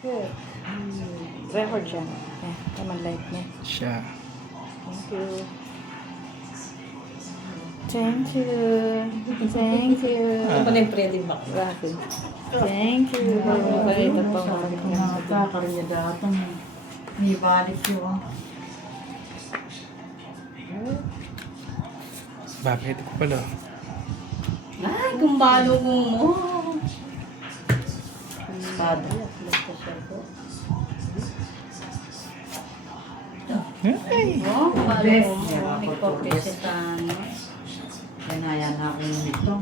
Good. Record siya. Eh, naman light niya. Siya. Thank you. Thank you. Thank you. Ano pa na yung pwedeng back? Bakit? Thank you. Ito pa Sabi ko na kakaroon datang may balik yun. Bakit ko pala? Ay, kumbalo mo. Espada. Ay! Oh, kumbalo Best. mo. May kopi siya sa ano. Kaya na ako yung ito.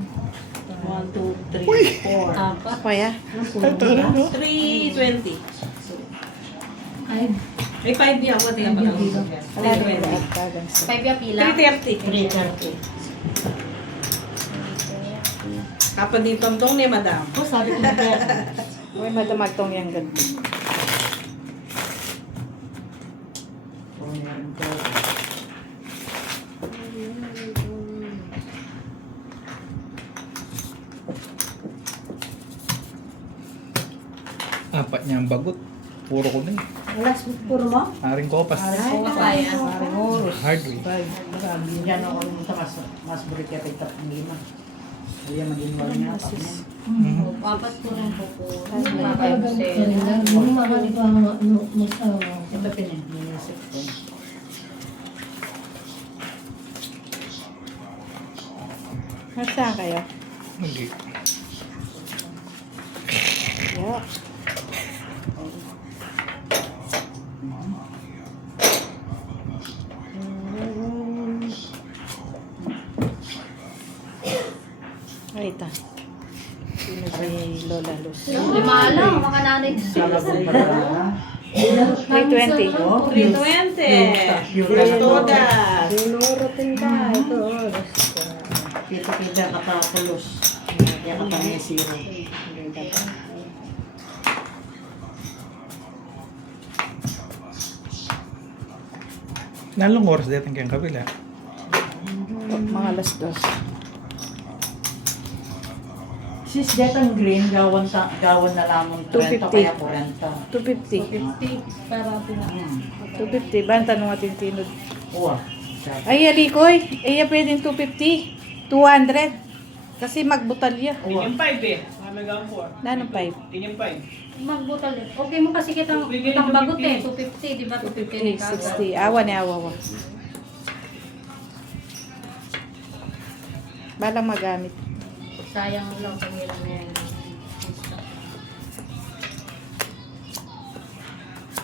1, 2, 3, 4. Apat. Kaya? Ito na, no? 320. Ay, May 5 yan. What yan pala? Wala rin yung agkagang sa 5 yan pila? 330. 330. Kapag dito ang dong ni madam. Oh, sabi ko na kaya. Uy, madamagtong yung ganito. Oh, meron ko. Apat niya ang bagot. Puro ko na eh. Alas, puro mo? Aring kopas. Ay, kaya. Hardly. Sabi niya ako nung sa mas bulit kaya ito ang lima. Kaya maging wala niya pa niya. Papat ko ng buko. Ito pininisip ko. Nasaan kayo? Hindi. Yeah. Ay, ito. Sino ba yung Lola Luz? Lima lang, mga nanay. Salabong ba na? 320. Oh, 320. Todas. Sinurutin ka. Ito. Kita-kita katapulos. Kaya katangay zero. Nalong oras dating kayong kabila. Mga alas 2. Sis, detang green, gawan na lamang 30 250. kaya 40. 250. 50 para pina. 250. Ba ang tanong natin tinod? Uwa. Ay, alikoy. Ay, pwedeng 250. 200. Kasi magbutalya. Uwa. 5 eh. Halagang 4. Nanong 5? Tingin 5. Magbutal eh. Okay mo kasi kitang bagot eh. 250, di ba? 250 ni Kagad. 60. Awa ni awa. Balang magamit. Sayang lang kung ilan na yan.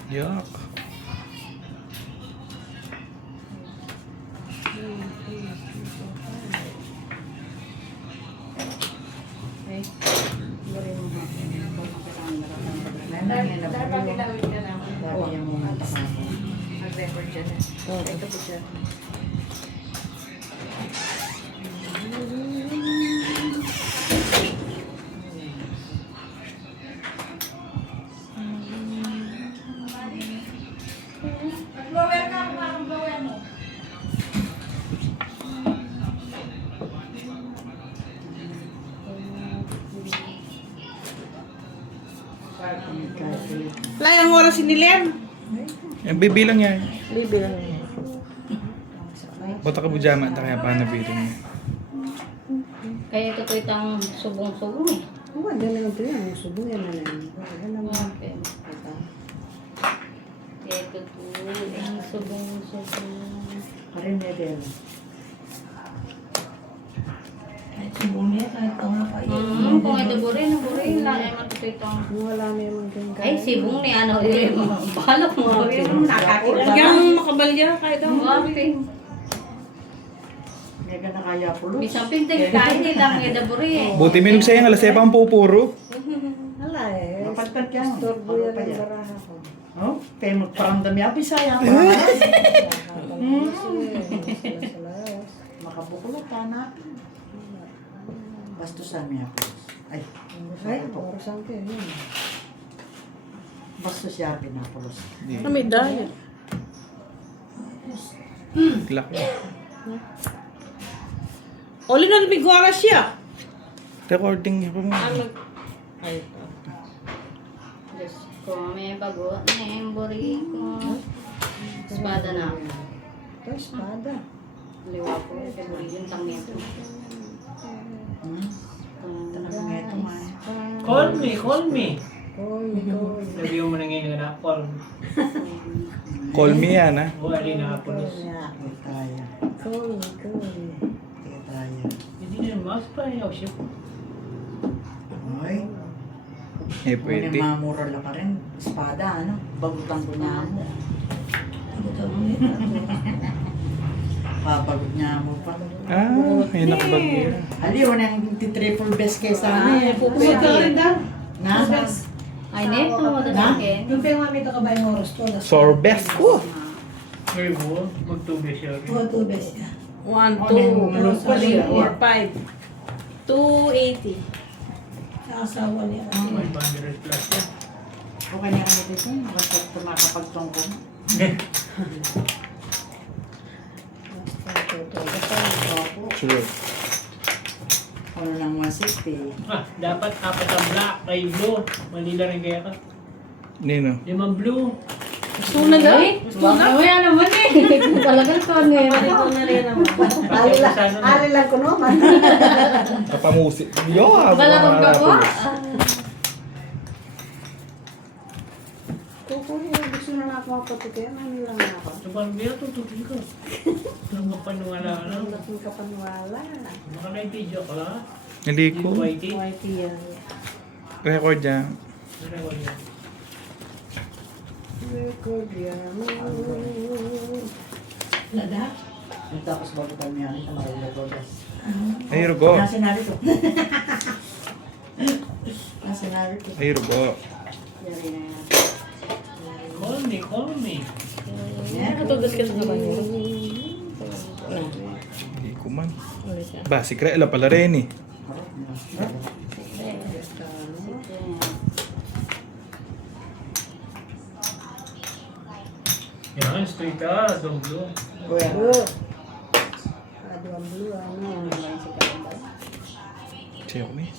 Yuck. Okay. Dami yung mga takako. Mag-record dyan eh. Ito po dyan. Wala yung oras si Nilem. Yung bibilang yan. Bibilang. Bata ka bujama, kaya paano bilang niya? Kaya ito po itang subong-subong eh. Oo, hindi na ito yan. Subo yan na lang. Okay. Ito po, ang subong-subong. Parin medel. Kung ito burin, lalo naman ito itong... Wala may mga ganyan. Ay, sibong ni ano, balok mo. Yung nakakita. Hanggang makabalya kahit ang Waping. Mega na kaya pulos. Bisang pintig kahit ilang eda buri eh. Buti minum sayang, alas 7 ang pupuro. Wala eh. Mapagtad ka mo. Turbo yan ang baraha ko. Oh, kaya magparamdam yan. Bisaya. Makabukulot ka natin. Bastusan niya po. Ay, Ay, orasan ko yun. bastos siya pinapulos. May dahil. Klak. Oli na bigwara siya. Recording niya pa mo. Ay, Come bago, nembori ko. Espada na. Ito, espada. Liwa ko, february yung tangneto. Talagang ito, man. Call me, call me. Koy. Sabi mo na ngayon na call me. Call me yan, ha? O, alin nakapulos. Hindi kaya. Koy. Hindi kaya. Hindi na mas pa yaw siya. Ay, Eh, kung pwede. yung mamura lang ka rin. Espada, ano? Bagutan ko niya mo. Papagod niya mo pa. May nakabag Aliw na yung triple best kaysa ano eh. Pupunta ka rin daw. Na? Ay, neto mo Na? dadakin. Yung pa yung mami ito ka ba yung oras to? Sorbet. Ngayon mo, magtubig siya. Two best niya. 1, Oh, 2, nang- 3, 4, 5. 280. Sa asawa niya. May 100 plus yan. Okay niya kami dito. Basta tumakapagtungkong. Sure. Ano lang 160. Ah, dapat apat ang black, ay blue. Manila rin kaya ka. Nino. 5 blue. Gusto na lang? Mamaya naman eh. Talagang ko ngayon. Ito na rin naman. Ali lang ko naman. Kapamusi. Yo! Balakog ka po? Kukunin, gusto na ako mapatukin. Ano lang ako? Ito ba ang biya tutubig ko? Nang mapanuwala ka lang. Ang laking kapanwala. Baka na video ka lang. Hindi Hindi ko. ko IT. YT yan. Record niya. Record yan. Record yan. Lada? Tapos bagutan niya. Ito marunong rodas. Ay, rugo. Sinabi ko. Sinabi ko. Ay, rugo. Yari na yan. Call me, call me. Nakatugas ka sa ba niya? Hindi ko man. Ba, si Krela pala rin eh. Yan, straight ka. Dong blue. Kuya. Blue. Adwang blue, ano. Siya ko eh.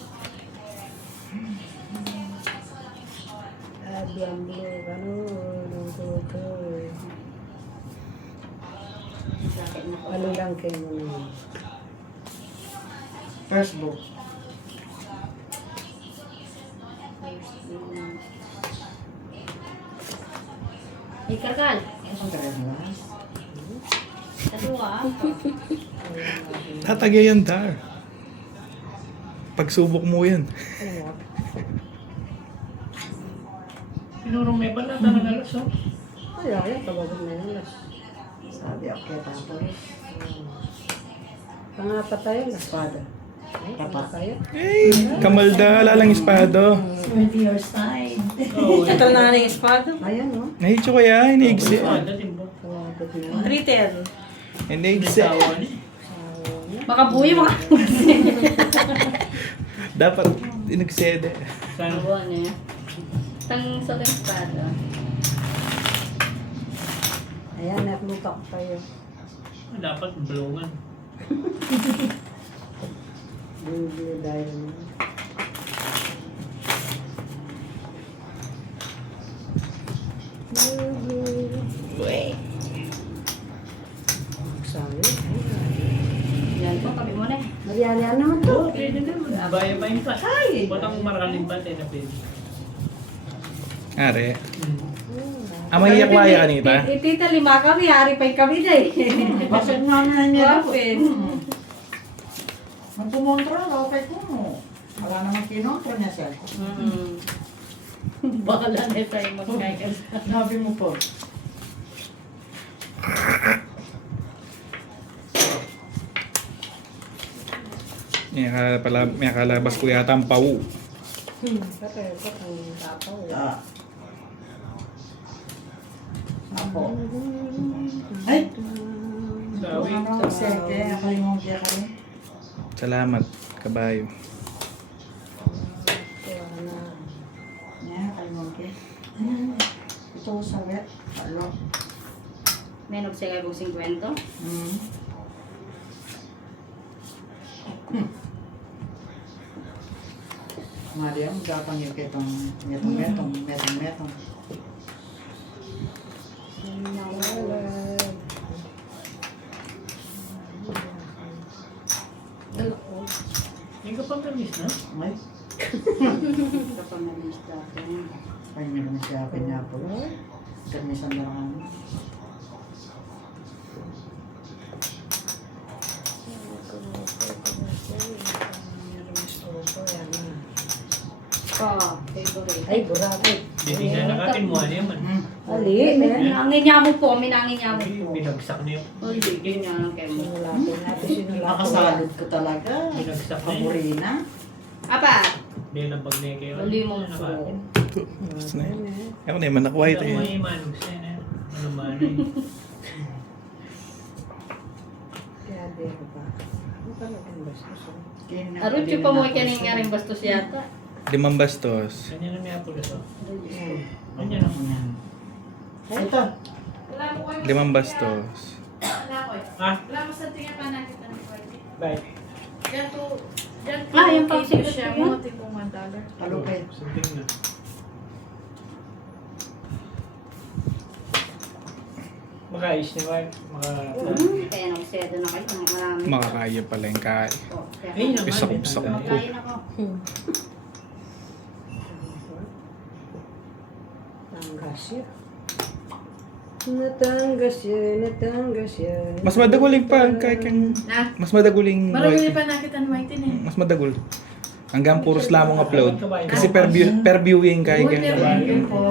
Adwang blue, ano. Nung kukoy. Ano lang kayo mo naman. First book. Ikargal. Ang kaya na. Dalawa. Tatagay yan, Dar. Pagsubok mo yan. Ano? Pinurong may balata ng alas, oh. Ay, ay, pabagod na yun. Sabi, okay, tapos. Pangapat tayo na. Espada. Tapat tayo. Eh, kamalda. Lalang espado. 20 years time. Oh, Ito na nga yung espada. Ayan, no? Nahitso ko yan. Inigsi. dating ba? Pabagod na. 310. Inigsi. Bitawan eh. Baka buhay mga Dapat inigsede. Sana buwan eh. Tang sa espada. Ayan, naklutak tayo. dapat blongan. Blue, blue dahil. Blue, blue. Sabi. Yan po, kami mo na eh. Mariana naman to. Oh, pwede naman. Bayan pa. Ay! Batang marakaling pa tayo na pwede. Are. Amang iyakwaya kanita. Tita, lima kami. Hari pa kami na eh. Bakit nga na niya? Wapin. Magpumontra, okay ko mo. Wala namang kinontra niya siya. Bahala na tayo magkaigan. Sabi mo po. May kalabas ko yata ang pau. Patay ko ang tapaw. Ah. Apo. Ay! Sawi. Ano, seke, nakalimong kaya ka rin. Salamat, kabayo. Yan, nakalimong kaya. Ito sa wet. Alo. Menog siya kayo 50. Maria, magkapang yung kitong metong. Yung kapag-permis na? Ay, Kapamalis dati. ay meron siya pinapol. Permisan na lang. Pa, favorite. Ay, burabe. Hindi na nakatin mo, ano yaman? Ali, Minangin niya mo po, minangin niya mo po. Binagsak niyo. Hindi, ganyan lang kayo mo. Sinulapin natin, sinulapin. Nakasalad ko talaga. Binagsak na yun. Paborina. Apa, Hindi na pag na kayo. uli mo po. Tapos na yun. Ako na yung manakwa ito Ito yun. may manong siya na. Ano man eh. Kaya di ko pa. Ano ka naging bastos? Arutyo pa mo kaning nga rin bastos yata. 5 bastos. Kanya na may apple ito. Yan. Kanya na. Ito. 5 bastos. Ha? Bye. Ah, yung pang siya mo. Kalupit. Something na. Makaayos ni Mark. Kaya nagsedo na kayo. Marami. Makakaya pala yung kain. Ayun naman. Pisak-pisak mo. Kain ako. Tanggas siya. Natanggas yan, natanggas yan. Mas madaguling pa kahit yung... Mas madaguling Marami white. pa nakita ng white eh. Mas madagul. Hanggang puro slamong upload. Kasi per viewing kaya Good ka. level. Yun po.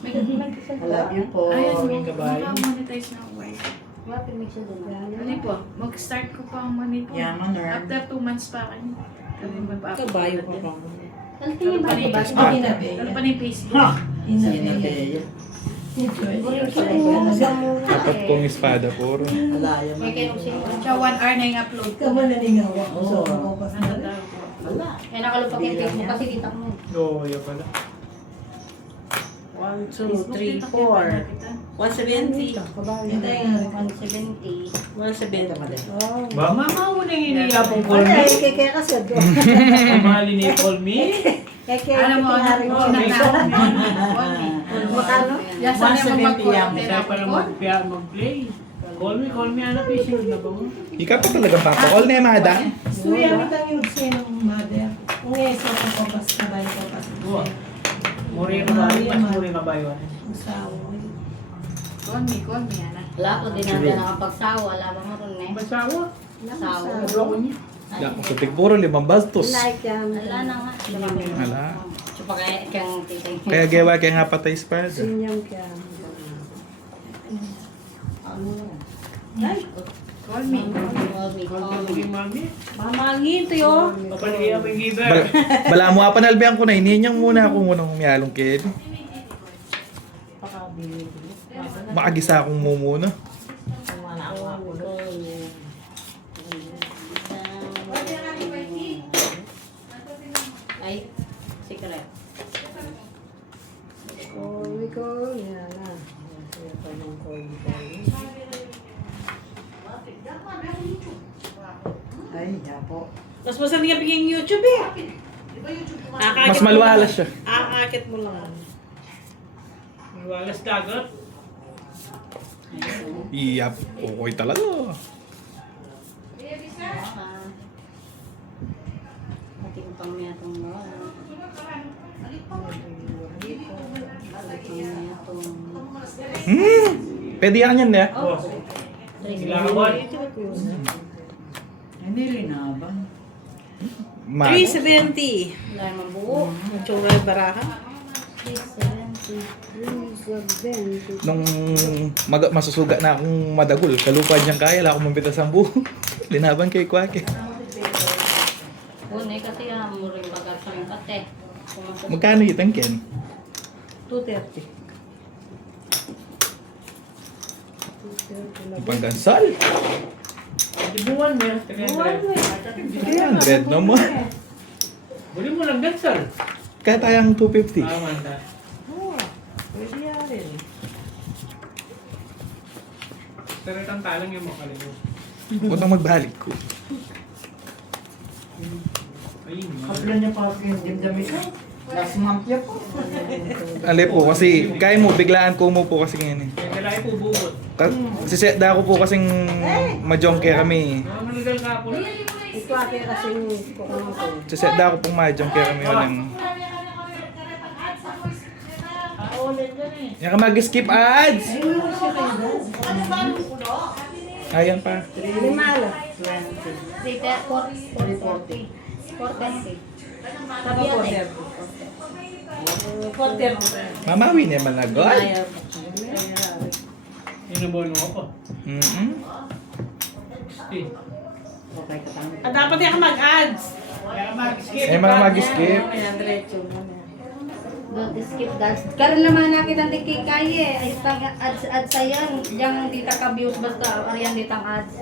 May gagawin ka sa I love you po. Ayun, Yung kabayo. maka-monetize ng white. Wapin mix sa doon. Hindi po, mag-start ko pa ang money po. Yaman, Ern. After 2 months pa kami. Kami magpa-upload. Kabayo pa pa. Ano tingin ba? Diba? Ano pa na yung Facebook? Sinabi. Dapat pong espada puro. Malaya May man. kayo sino. Siya 1 hour na yung upload ko. Oo. Ano daw po? Wala. Kaya nakalupak yung Facebook kasi kita mo. Oo, yun pala. 1, 2, Facebook 3, dito kita 4. nakita. 170. Kabayo. 170. 170. Oh. Ba, mama mo nang iniyapong call Ay, me. kaya kasi doon. Mahalin ni call me. Alam mo, ano po, nagtaon yun. Makano? Yes, ano yung 170 mag-call? yan. Kaya pala mag-play. Call me, anak, isip na ba mo? Ikaw pa talaga papakol na yung mada. Suya mi tangin sino mother. Unge sa ko pas kabay ko pas. Oo. Muri ka ba? Mas muri ka ba yun? Usaw. Call me, anak. Wala ko din natin nakapagsawa. Wala ba mo rin eh? Basawa. Sawa. Loko niya. Kutik puro 5 bastos. Like yan. Wala na nga. Wala. Chupa kaya kang titay. Kaya gawa kaya nga patay espada. Sinyang kaya. Call me. Call me, mami. Mamangin to yun. Papaligay ako yung giver. Bala mo pa nalbihan ko na. Ininyang muna ako munang umiyalong kid. Makagisa akong mumuna. Ay, secret. Call, call. Yan na. Yan pa yung call, call. Ay, yapo. Mas masarap nga bigyan YouTube eh. Mas maluwalas siya. Aakit mo lang. Walas dagat. Iyap. Okay talaga. Pati ko pang mayatong mo. Pwede yan yan eh. Oh. Ilawan. Hindi rin habang. 370. Wala naman buo. Ang tsura yung baraha. 370. Nung masusuga na akong madagul, kalupad niyang kaya, wala akong mabitas ang buho. Linaban kay Kwake. Unay kasi mo rin bagat sa mga pate. Magkano itang Ken? 230. Ang panggansal. Dibuan mo yan. 300 naman. Buli mo lang gansal. Kaya tayang 250. Manta. Oh, pwede yan rin. Pero itang talang yung makalim mo. Huwag nang magbalik ko. Kaplan niya pa yung dimdami ko. Last month niya po. Ali po, kasi kaya mo, biglaan ko mo po kasi ngayon eh. Kaya kailangan po bubot. Siseda ko po kasing majongke kami. Mga maligal ka po. Ito ate kasing kukunin ko. Siseda ko pong majongke kami walang... Yan ka mag-skip ads! Ayan pa. Lima lang. 440. 420. Sabi yan eh. 430. Mamawi naman na God. Inubono ako. Mm-hmm. 60. Okay, katang. At dapat yan ka mag-ads. Kaya mag-skip. Eh, mga mag-skip. Ayan, diretso. Don't skip dance. Karon naman nakita di kay kaye. Ay tang ads ayan. Yang di ta ka-views basta ariyan di tang ads.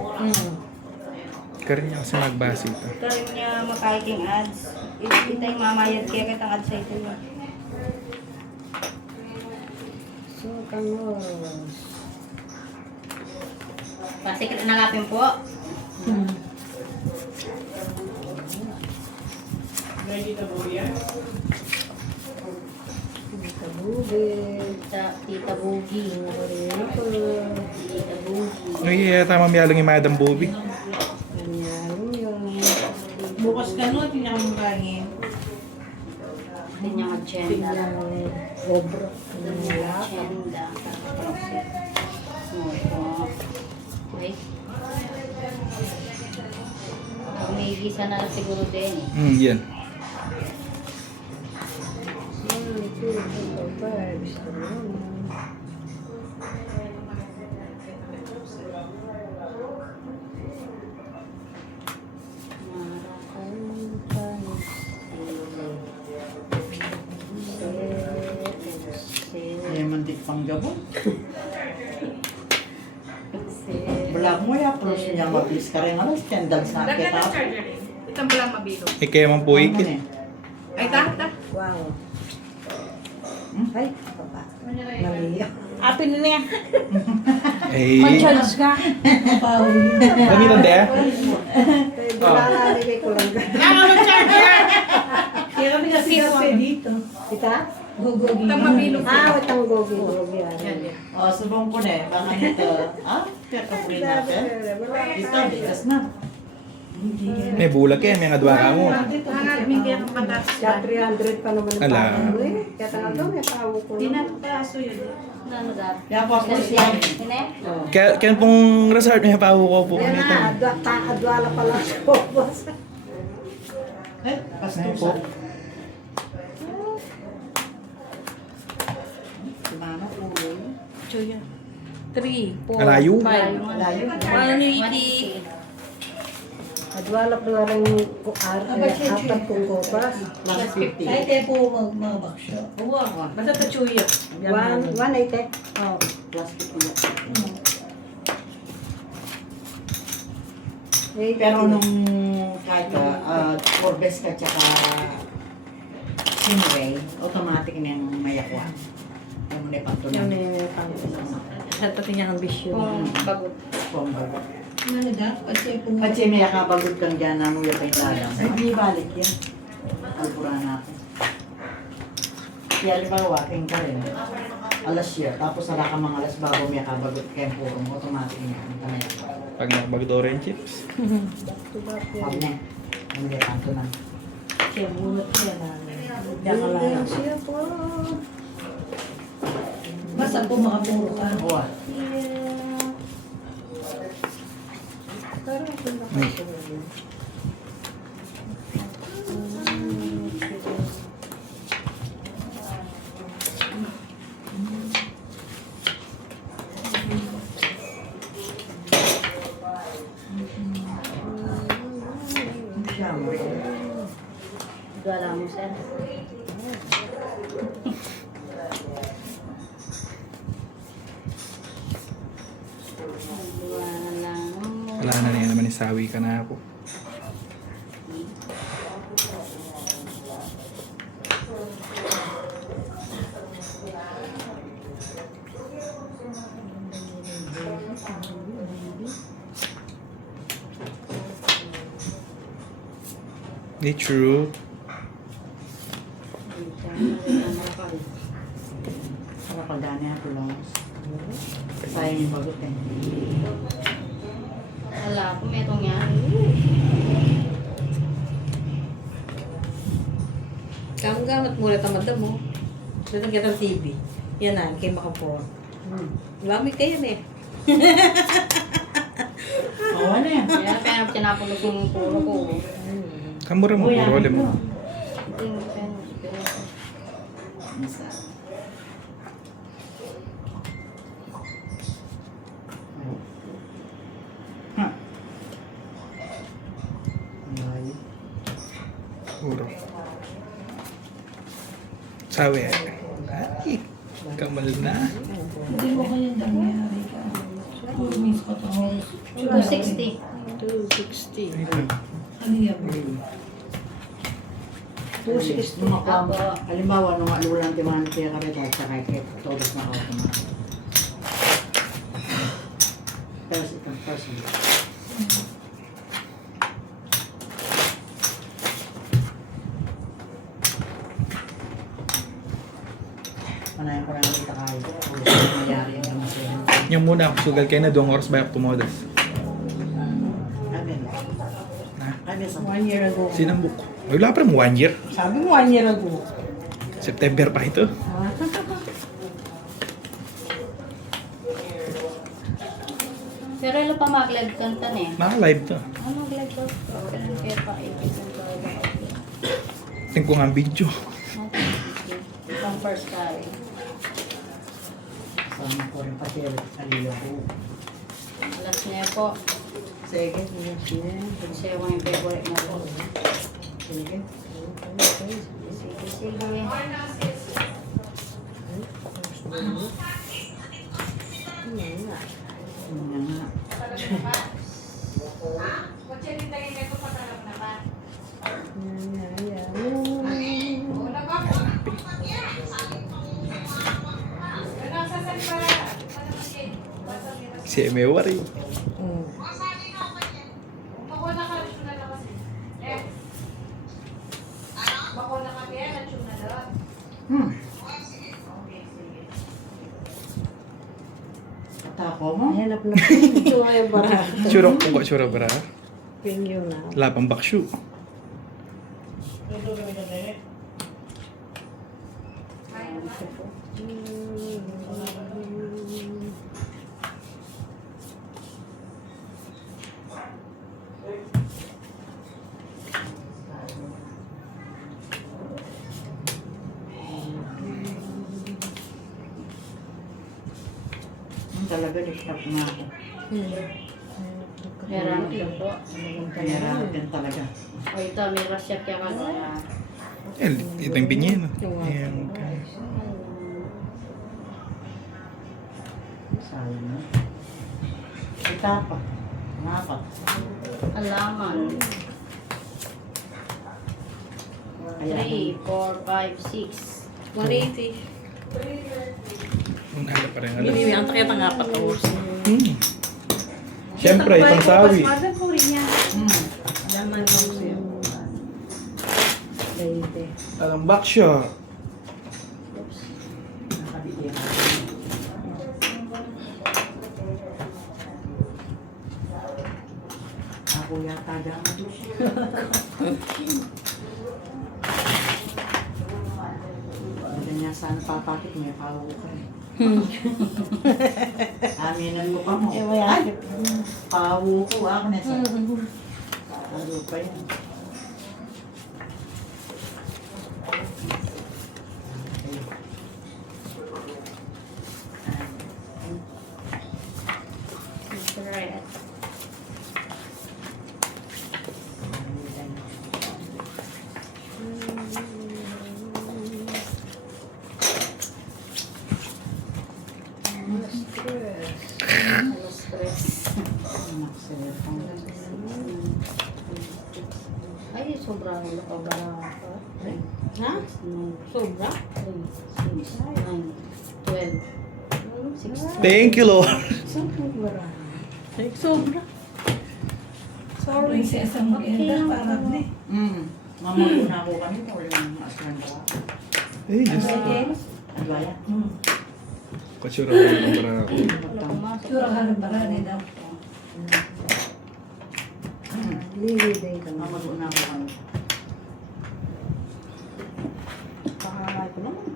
Karin niya kasi magbasa ito. Karon niya makaiking ads. Itay mamayad kaya kitang ads sa ito. So, kamo. Pasikit nangapin po. Nakikita mo yan? Tita Bugi. Tita Bugi. Ay, tama miyalang yung Madam Bobby. Ganyan yung... Bukas ka no, tinya ka magangin. Hindi niya mag-chenda. Yung sobra. Chenda. Okay. May gisa na lang siguro din eh. Yan. 1, 2, 3, 4, 5. Ay, mandik pang gabon. Vlog mo ya, plus niya mabilis ka rin. Alas, 10 dags na kita. Itang lang mabilo. Eh, kaya man po ikin. Ay, ta. Wow. Ay, baba. Mali. Apin na niya. Eh, Mag-charge ka. gamitan de? Kaya bulalagay ko lang. Kaya nga mag-charge ka. Kaya kami kasi kasi dito. Kita? Gugugi. Itang mabilo. Itang gogi. Yan. O, subong ko na eh. Baka nito. Kaya kapunin natin. Ito, bigas na. May bulag eh, may ngadwa ka mo. Hangat may kaya kang batas. Kaya 300 pa naman ang Ala. paano eh. Kaya tangal doon, may pawo ko. Tinataso yun. Ano daw? Kaya po ako Kasi siya. yan. Hine? Kaya pong resort may pawo ko po Yan kumita. na, adwala pala siya. Boss. Eh, pastusan. Si Mama, ulo. Chuya. 3, 4, Alayo. 5. Layo. 180. Adwala pala rin apat kong kopas. Plus 50. tayo po mga baksyo. Oo. Basta ta chuya. 180. Oh. Plus 50. Eh, Pero nung kahit Forbes ka tsaka Stingray, automatic na yung mayakwa. Yung muna Yan pagtunan. na yung pang. Sa pati niya ang bisyo. Kung bagot. Pumbagot. Ano daw? Kasi po. Kasi may akabagot kang dyan na nuya pa yung lalang. Hindi balik yan. Alpura na ako. Kaya halimbawa, king ka rin. Alas siya. Tapos wala ka mga alas bago may akabagot kaya purong automatic niya. Ang tamayakwa. Pag nakapag-dore and chips. Pag na. Ano yung pagtunan. Siya bunot siya na. Yan siya po. Basta po makapuro ka. Oo. Siyempre. Wala mo sir. Wala lang. Wala na rin naman isawi ka na ako. Di true. Para pagdaan niya ito lang. Sayang yung bagot eh. Wala po, may itong yan. Kamgamit mo ulit ang mata mo. Dito kita ng TV. Yan na, kay Makapor. Lamig kayo eh. Oo, ano yan? Kaya pinapulos yung puro ko. Kamura mo, puro mo. Isa. Ha. Ay. Puro. Sabi. Ay, kamal na. Hindi mo kayang nangyari ka. Miss ko to. 260. 260. Ano yan? 260. Nung ako, halimbawa, nung alulang timahan kaya kami kahit sa kahit todos na ako tumahan. Pero itong person. Manayan ko na nakita kayo. Kung mayari yung gamasihan. Yung muna ako sugal kayo na 2 oras ba ako tumodas. Amen. Na? Amen sa 1 year ago. Sinambuk. Wala pa rin 1 year. Sabi mo 1 year ago. September pa ito. Pero ilo pa mag-live kantan eh. Naka-live to. Ano mag-live ko? Kaya pa 80 Tingnan ko nga ang video. Pang first time. Sama ko rin pati alilo ko. Last niya po. Sige. Siya yung favorite mo po. Sige. Sige. Yun na nga. Si Emewa rin. Hmm. Atako mo? Hanap na po. Ito nga yung bara. Churok ko ba? Churok ba? Pinyo na. Lapang baksyu. Talaga, disrupt na ako. Meron ito po. Kaya din talaga. O ito, may rasya kaya kagaya. Ito yung binyen. Ayan. Sayang na. Ita pa. Ngapat. Alaman. Kaya 3, 4, 5, 6. 180. Ang hala pa rin. hala. Biniwi ang takit ang 4 hours. Siyempre, itong sawi. Pasmada po rin yan. Laman lang siya. 20. Ang baksyo. nakabigyan. Ako yata gano'n. Hindi niya sana papakit niya, pawo ka eh. Aminan mo pa mo. Ay, pawo ko ako na sa. Ano pa yan? Red. Ano stress? Ay, sobrang nakabara ka. Ha? Sobra? 3, 6, 9, 12, 16. Thank you, Lord. Saan po bara? Ay, sobra. Sorry sa isang maganda, parang di. Mamaguna ako kami kung walang aslan ka. Eh, Diyos ko. Adwaya. Katsura ko yung para ako. Tura ka ng barani daw. Lili din ka na. Mamaguna ako kami. Pakakay ko naman.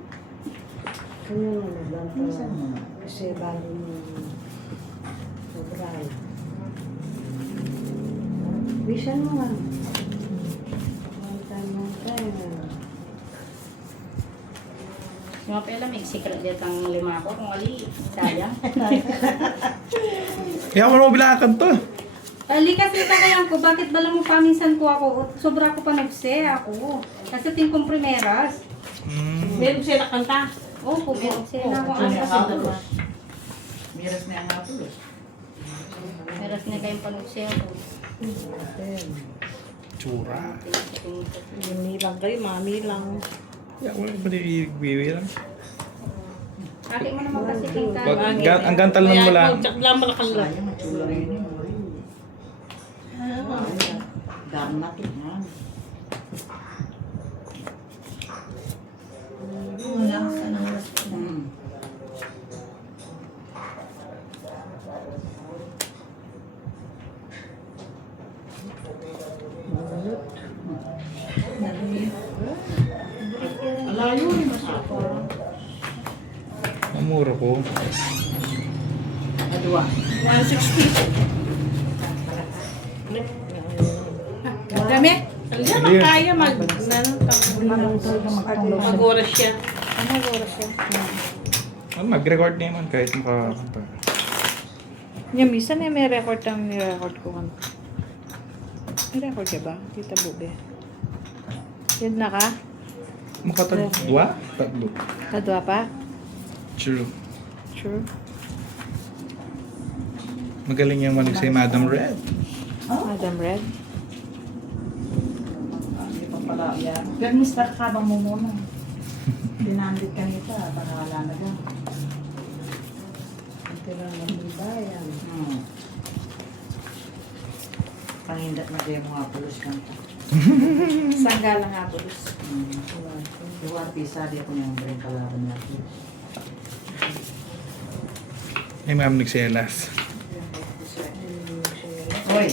Kanya nga naglanta. Minsan mo. Kasi bago mo sobrang. Bisan mo nga. Mantay. Yung mga pala, may secret dyan ang 5 ko. Kung ali, sayang. Kaya ako naman bilangan to. Likas nito kaya ko, bakit bala mo paminsan ko ako? Sobra ko pa nagse ako. Kasi ting kong primeras. Meron siya nakanta. Opo, meron siya na akong Miras asa. niya ang Miras niya ang apulos. Meron na kayong panugse ako. Tsura. Mami lang kayo, mami lang. Kaya wala ba nilibibirang? Ate mo naman kasi king Ang gantal nun mo lang. Magtsak lang malakang lang. Sayang, matsula rin yun. Dami natin yan. Wala ka ng gusto. Alayo rin masako. Mamuro ko. Adwa. 160. Madami. Hindi Hindi. kaya mag... Mag-oras siya. Mag-record naman kahit makakanta. Yung minsan may record ang ni-record ko. May record ka ba? Tita Bube. Yun na ka? Makatagdwa? Tatlo. Tadwa pa? True. Sure. Magaling yung manig si Madam Red. Madam Red. Hindi pa pala yan. Pero mister kabang mo muna. Dinandit ka nito, pakakala na dyan. Tira ng bayan. Pangindat na kayo mga pulos kanta. Sangga lang nga, Bulus. Luwar pisa, di ako niyang bring kalaban natin. Ay, ma'am, nagselas. Hoy!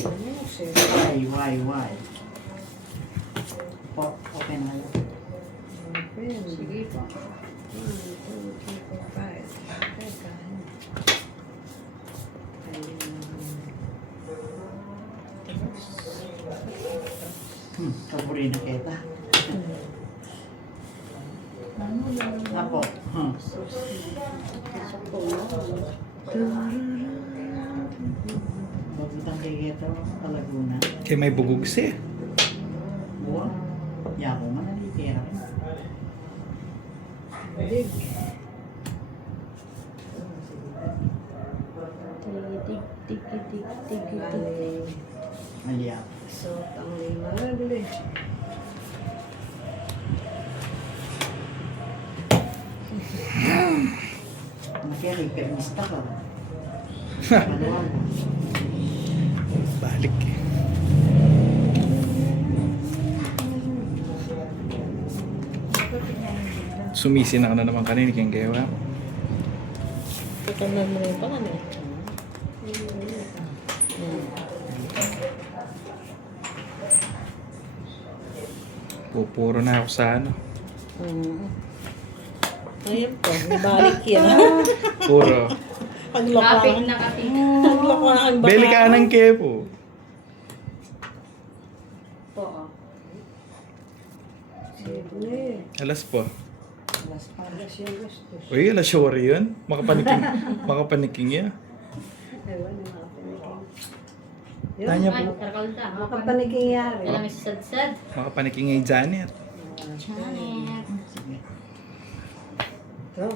Why? Open na yun. Sige po. 1, 2, 3, 4, 5. Kaburi na kita. Apo. Magbutang kay kita, Kalaguna. Kaya may bugog siya. Buwa. Yako man, nalitira. Big. Aliya. So, ang lima na bili. Kaya permista ka. Balik eh. Sumisi na ka na naman kanina kaya gawa. Tatandaan mo na yung pangalan. Pupuro na ako sa ano. Ayun po, nabalik yan. Puro. Kapit Paglakang. na kapit. Paglakang baka. Beli ka ng kepo. Oo. Sige. Alas po. Alas pa. Alas yung gusto. Uy, alas shore yun. Makapaniking yan. Ewan, yung mga paniking. Yun, Tanya Ay, po. karkalda. makapaniking yari. Alam mo si Sad-Sad. Makapaniking ngay Janet. Janet. Ito.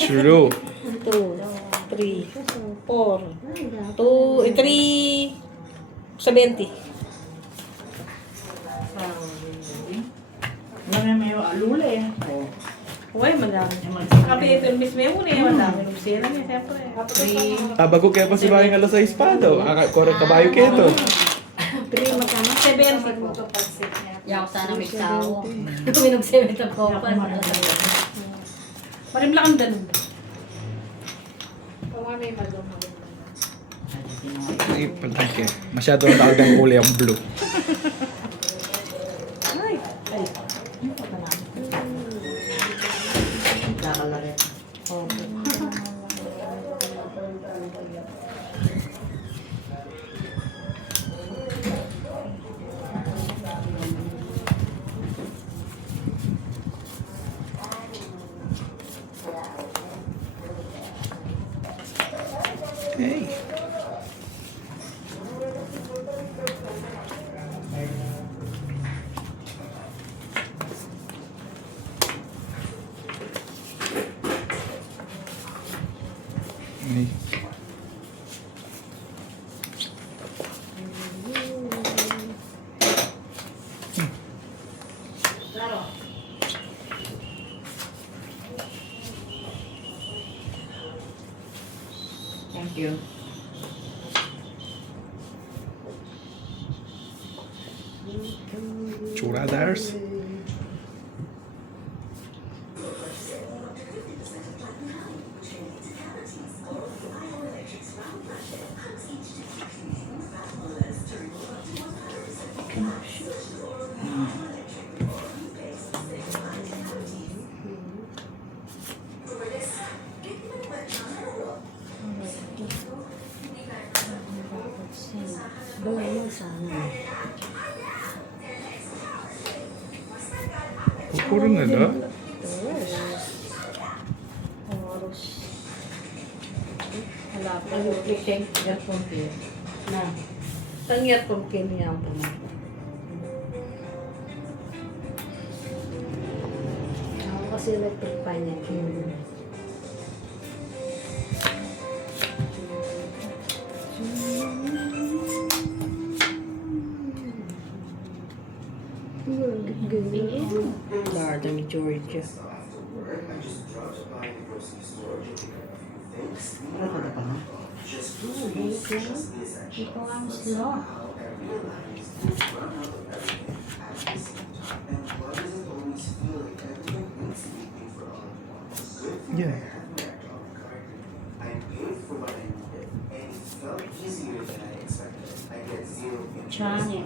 True. 2, 3, 4, 3, 70. Alam mo yung alula eh. Uy, madami. Kapi ito yung mismo yung muna. Madami ng sila niya, siyempre. Bago kaya pa si Baring alas 6 pa daw. Korek kabayo keto. 3, 7 po. Yaw sana may tao. Minog 7 ang kopas. Marimla kang danon. Pamamay madong Ay, palangke. Masyado ang tawag ng kulay ang blue. Kakalari. Hey. Ay. Thank you. Churraders. Doon sana. Puro na da. Oros. Wala pa. Earphone ko. Na. Ang earphone ko niya ang pumunta. Ako kasi electric pa niya. Garden ni Georgia. Ano ka na pa na? Ito ang slow. Yeah. Chani.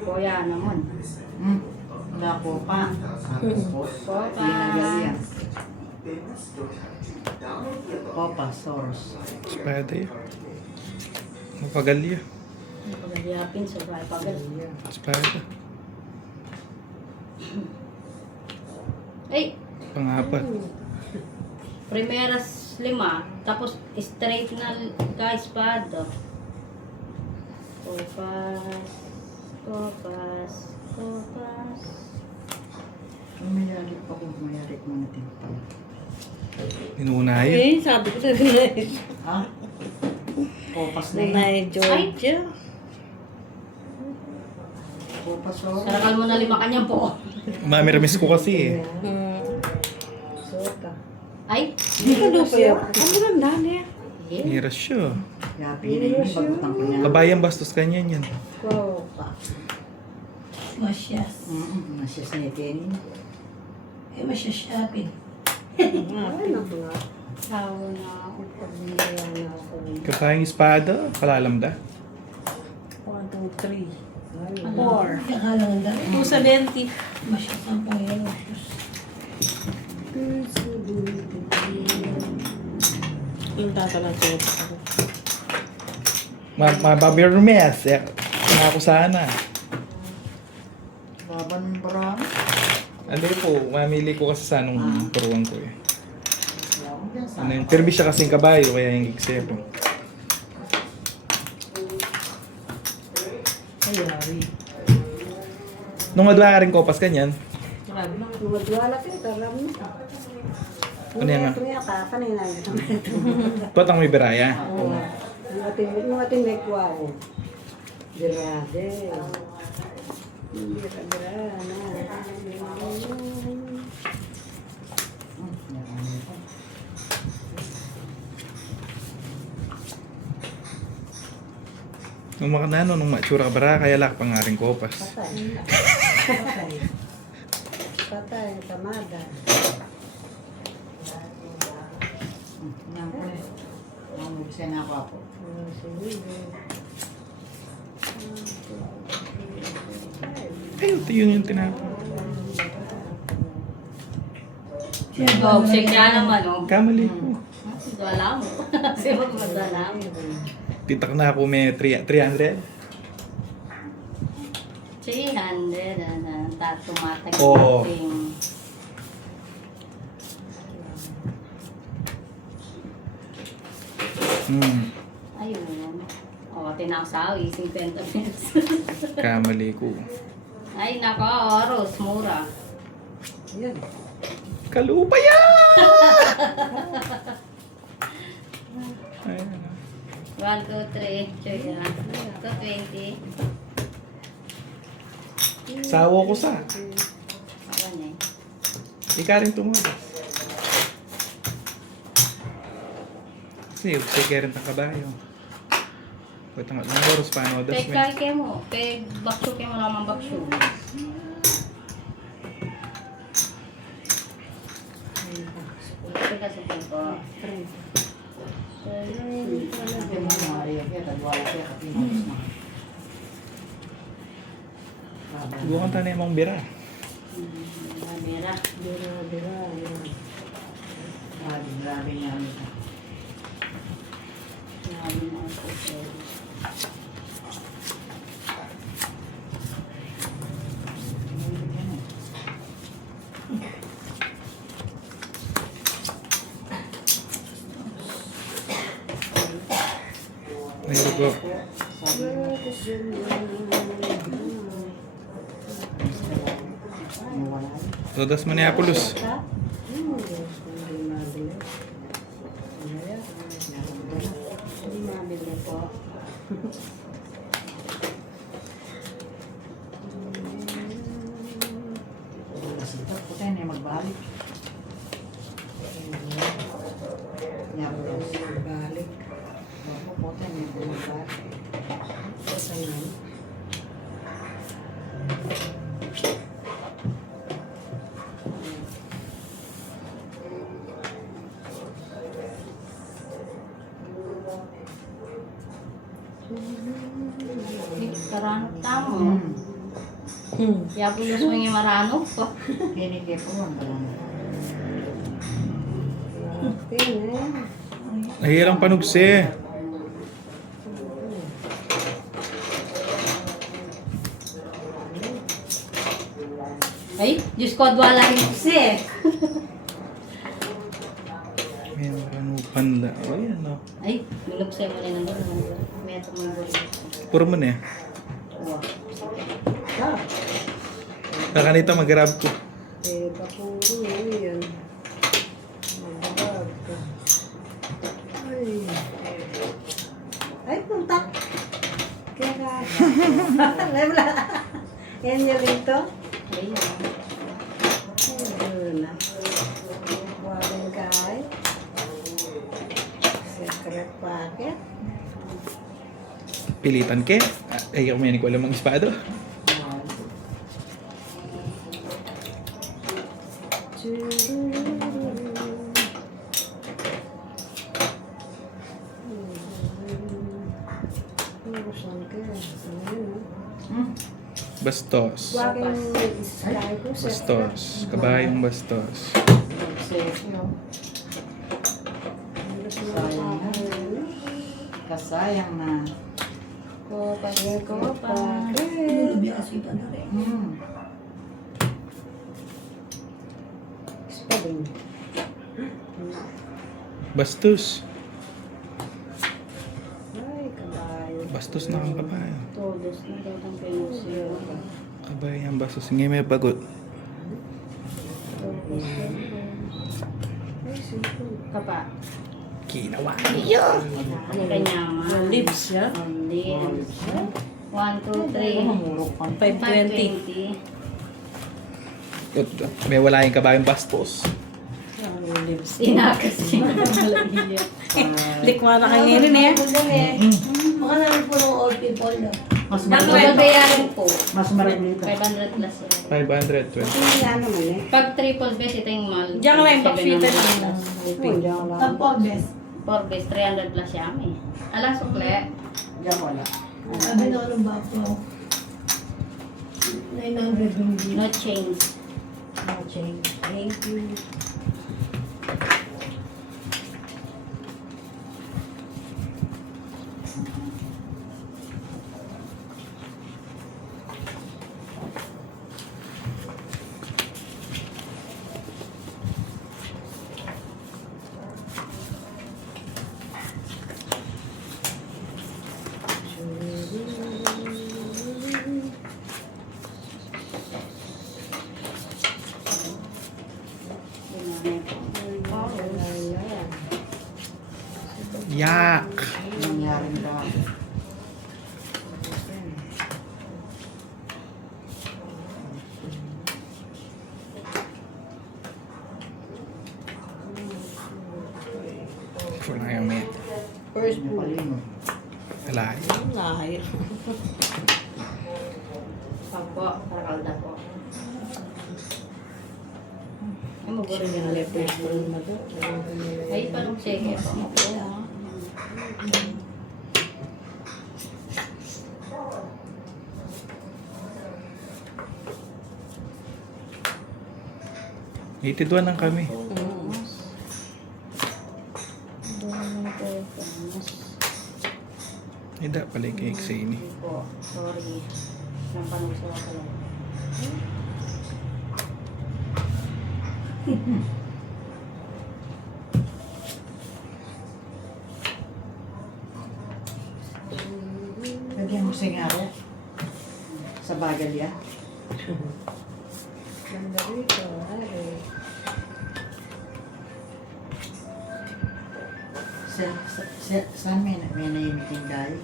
Kuya naman. Wala ko pa. Kopa. Tinagal yan. Copa source. Espada. Mapagalya. Pagalyapin sa pagal. Espada. Ay, Pangapat. primeras 5, tapos straight na ka-espada. Kopas. Kopas. Kopas. Umayarit pa kung umayarit mo natin pala. Inuunayan. Eh, sabi ko na rin. Ha? Copas na yun. Nanay Georgia. Copa source. Sarakal mo na 5 kanya po. Mamiramis ko kasi eh. Soka. Ay, Hindi ka doon pa yun. Ano lang dali? Miras siya. Kaya pinay mo pagkutang ko niya. Kabayang bastos kanya yan. Kopa. Masyas. Nasyas na itin. Eh, masyashapin. Ano nga? tawa na ako. Pagbilayan na ako. Kabayang espada. Palalamda. 1, 2, 3. 4. Kakalangan dami. 270. Masyas ang Panginoon. Yung tatalang ko. Mababirmes. Ako sana. Baban barang. Ano po, mamili ko kasi sa anong turuan ko eh. Wala akong dyan sa. Ano yung permis siya kasing kabayo, kaya yung gigsero. Ayari. Nung madla rin kopas kanyan, Marami na. Dumadwala ka, taram na. Ano yan nga? Ito nga, kanina ito. patang may biraya. Mga tindig ko ako. Dirade. Dira na. Nung mga nano, nung matsura ka bara, kaya lak pangaring kopas. Patay. Patay. Patay, kamada. Yan po eh. Mamubisen ako ako. Sige. Ay, ito yun yung tinapon. Oh, check niya naman, oh. Kamali ko. Wala mo. Kasi magmadala mo. Titak na ako may 300. 300, tumatag Oo. yung ayun. O, tinaksawi, 50 pesos. Kamali ko. Ay, nako, oros, mura. Yan. Kalupa yan! Ayan. 1, 2, 3, choy yan. 220. Sawa ko sa. Ayan eh. Ika rin tumulong. Kasi sige rin ang kabayo. Pwede nga lang oras paano das Peg kalke mo. Peg baksyo ke mo naman baksyo. Pega sa po. Ate mo Maria kaya tagwala kaya kapinos na. Bukan tanay mong bira. Mira. Bira. Yan. Grabe niya. Grabe mo ang social. Ayun ko. Todas Maniapolis. Hindi mabili po. Ito po tayo na magbalik. Yan po. Balik. Opo po tayo na magbalik. Pasayan. Karanok tamo. Kaya po yung mga maranok po. Kini kaya po ang balang. Nahirang panugsi. Ay, Diyos ko, wala rin kasi. May manupan la. O yan o. Ay, minupsay mo na naman. May ito mga gulo. Puro mo na eh. Wow. Kakanito mag-grab ko. Bakuro. Yan. Magdabag ka. Ay. Ay, punta. Kaya ka. Wala. Yan yung rito. Ayun. Ayun na. Walang kay. Secret packet. Pilitan ke. Ay, ako may ko alam ang espado. Bastos. Bastos. Kabayong bastos. Obsession. Kasayang na. Kopas. Bastos. Ay, kabayo. Bastos na ang kabayo. Todos na daw ang penusyo. Kabayo ang bastos. Ngayon may bagot. Ay, simple. Kapa. Kinawa. Ang kanya ma. Lips siya. Ang lips. 1, 2, 3. Mamurok pa. 520. 520. May wala yung kabayong bastos. Ang lips. Inakas siya. Likwa na kayo ngayon eh. ka na rin po ng all people na. Mas Ang marami. bayaran po, Mas marami dito. 500 plus yan. 520. Hindi ano mo eh. Pag triple base, ito yung mahal. Diyan ka lang yung 700 backseater plus. din. Diyan ka lang. Tapos, best. 4 base, 300 plus yan eh. Ala, sukle. Diyan wala. Sabi na ano ba po? 900 hindi. No change. No change. Thank you. Yak! Nangyaring dahil. Wala yung may First Yung food. palino. lahi. Lahat. Pagpo, parakalda po. Ano ba rin yung first food na to? Ay, parang sige po. Itidwan lang kami. Ida pala yung cake sa ini. Po, sorry. Nang panusok ko lang. Lagyan mo singaro. Sa bagal yan. Ganda rito. Ay. Saan may naimiting dahil?